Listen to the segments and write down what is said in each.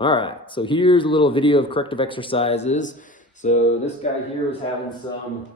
All right, so here's a little video of corrective exercises. So this guy here is having some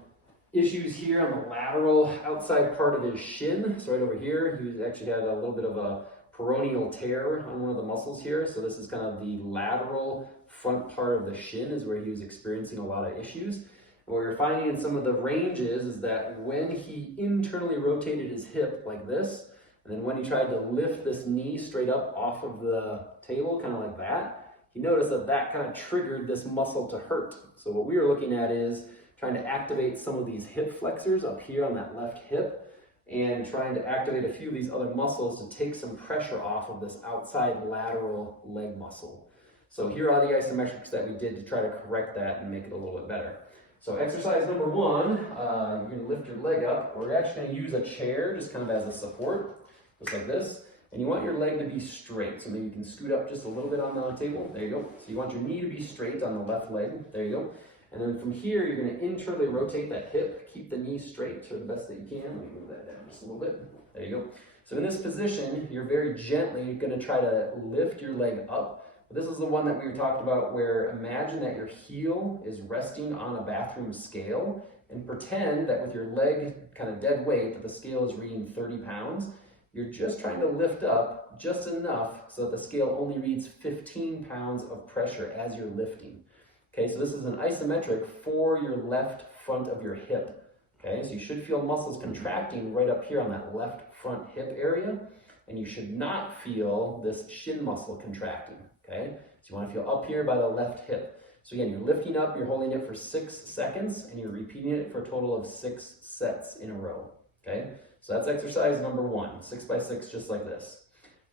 issues here on the lateral outside part of his shin. So right over here, he actually had a little bit of a peroneal tear on one of the muscles here. So this is kind of the lateral front part of the shin is where he was experiencing a lot of issues. What we're finding in some of the ranges is that when he internally rotated his hip like this, and then when he tried to lift this knee straight up off of the table, kind of like that, he noticed that that kind of triggered this muscle to hurt. So what we were looking at is trying to activate some of these hip flexors up here on that left hip and trying to activate a few of these other muscles to take some pressure off of this outside lateral leg muscle. So here are the isometrics that we did to try to correct that and make it a little bit better. So exercise number one, you're going to lift your leg up. We're actually going to use a chair just kind of as a support. Just like this, and you want your leg to be straight. So maybe you can scoot up just a little bit on the table. There you go. So you want your knee to be straight on the left leg. There you go. And then from here, you're going to internally rotate that hip. Keep the knee straight to the best that you can. Let me move that down just a little bit. There you go. So in this position, you're very gently going to try to lift your leg up. This is the one that we were talking about where imagine that your heel is resting on a bathroom scale and pretend that with your leg kind of dead weight that the scale is reading 30 pounds. You're just trying to lift up just enough so that the scale only reads 15 pounds of pressure as you're lifting. Okay, so this is an isometric for your left front of your hip. Okay, so you should feel muscles contracting right up here on that left front hip area, and you should not feel this shin muscle contracting. Okay, so you want to feel up here by the left hip. So again, you're lifting up, you're holding it for 6 seconds, and you're repeating it for a total of 6 sets in a row. Okay. So that's exercise number one, 6 by 6, just like this.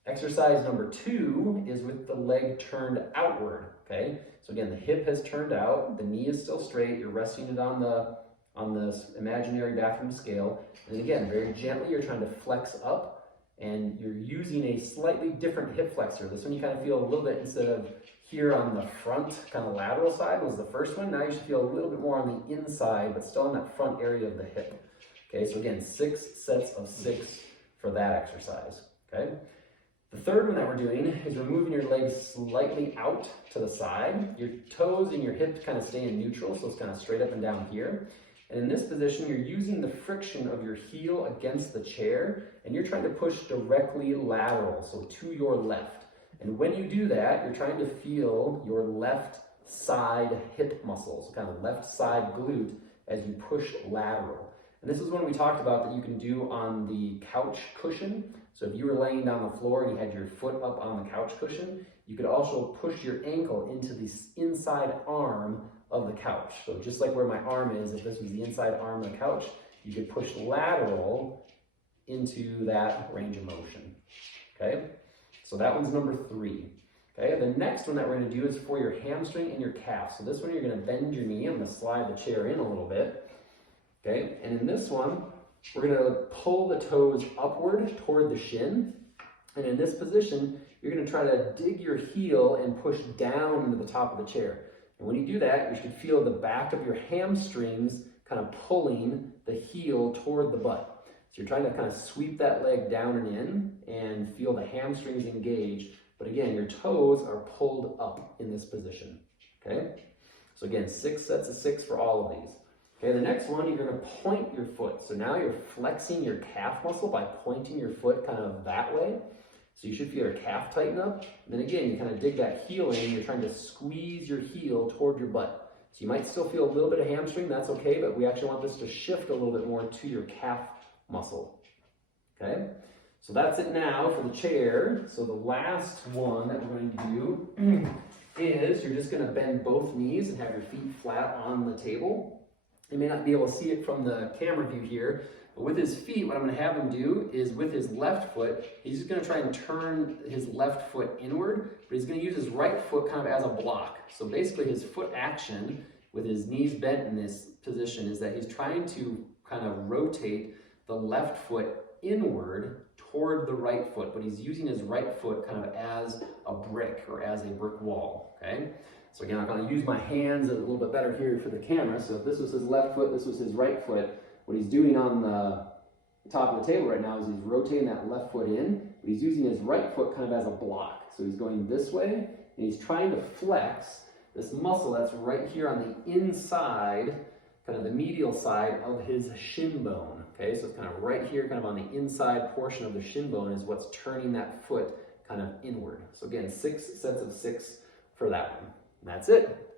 Exercise number two is with the leg turned outward, okay? So again, the hip has turned out, the knee is still straight, you're resting it on this imaginary bathroom scale. And again, very gently, you're trying to flex up, and you're using a slightly different hip flexor. This one you kind of feel a little bit, instead of here on the front, kind of lateral side was the first one. Now you should feel a little bit more on the inside, but still in that front area of the hip. Okay, so again, 6 sets of 6 for that exercise, okay? The third one that we're doing is we're moving your legs slightly out to the side. Your toes and your hips kind of stay in neutral, so it's kind of straight up and down here. And in this position, you're using the friction of your heel against the chair, and you're trying to push directly lateral, so to your left. And when you do that, you're trying to feel your left side hip muscles, kind of left side glute, as you push lateral. And this is one we talked about that you can do on the couch cushion. So if you were laying down the floor and you had your foot up on the couch cushion, you could also push your ankle into the inside arm of the couch. So just like where my arm is, if this was the inside arm of the couch, you could push lateral into that range of motion, okay? So that one's number 3. Okay, the next one that we're going to do is for your hamstring and your calf. So this one you're going to bend your knee. I'm going to slide the chair in a little bit. Okay, and in this one, we're going to pull the toes upward toward the shin. And in this position, you're going to try to dig your heel and push down into the top of the chair. And when you do that, you should feel the back of your hamstrings kind of pulling the heel toward the butt. So you're trying to kind of sweep that leg down and in and feel the hamstrings engage. But again, your toes are pulled up in this position. Okay, so again, 6 sets of 6 for all of these. Okay, the next one, you're going to point your foot. So now you're flexing your calf muscle by pointing your foot kind of that way. So you should feel your calf tighten up. And then again, you kind of dig that heel in. You're trying to squeeze your heel toward your butt. So you might still feel a little bit of hamstring. That's okay, but we actually want this to shift a little bit more to your calf muscle. Okay, so that's it now for the chair. So the last one that we're going to do is you're just going to bend both knees and have your feet flat on the table. You may not be able to see it from the camera view here, but with his feet, what I'm going to have him do is with his left foot, he's just going to try and turn his left foot inward, but he's going to use his right foot kind of as a block. So basically his foot action with his knees bent in this position is that he's trying to kind of rotate the left foot inward toward the right foot, but he's using his right foot kind of as a brick or as a brick wall, okay? So again, I'm going to use my hands a little bit better here for the camera. So if this was his left foot, this was his right foot. What he's doing on the top of the table right now is he's rotating that left foot in, but he's using his right foot kind of as a block. So he's going this way, and he's trying to flex this muscle that's right here on the inside, kind of the medial side of his shin bone. Okay, so it's kind of right here, kind of on the inside portion of the shin bone is what's turning that foot kind of inward. So again, 6 sets of 6 for that one. And that's it.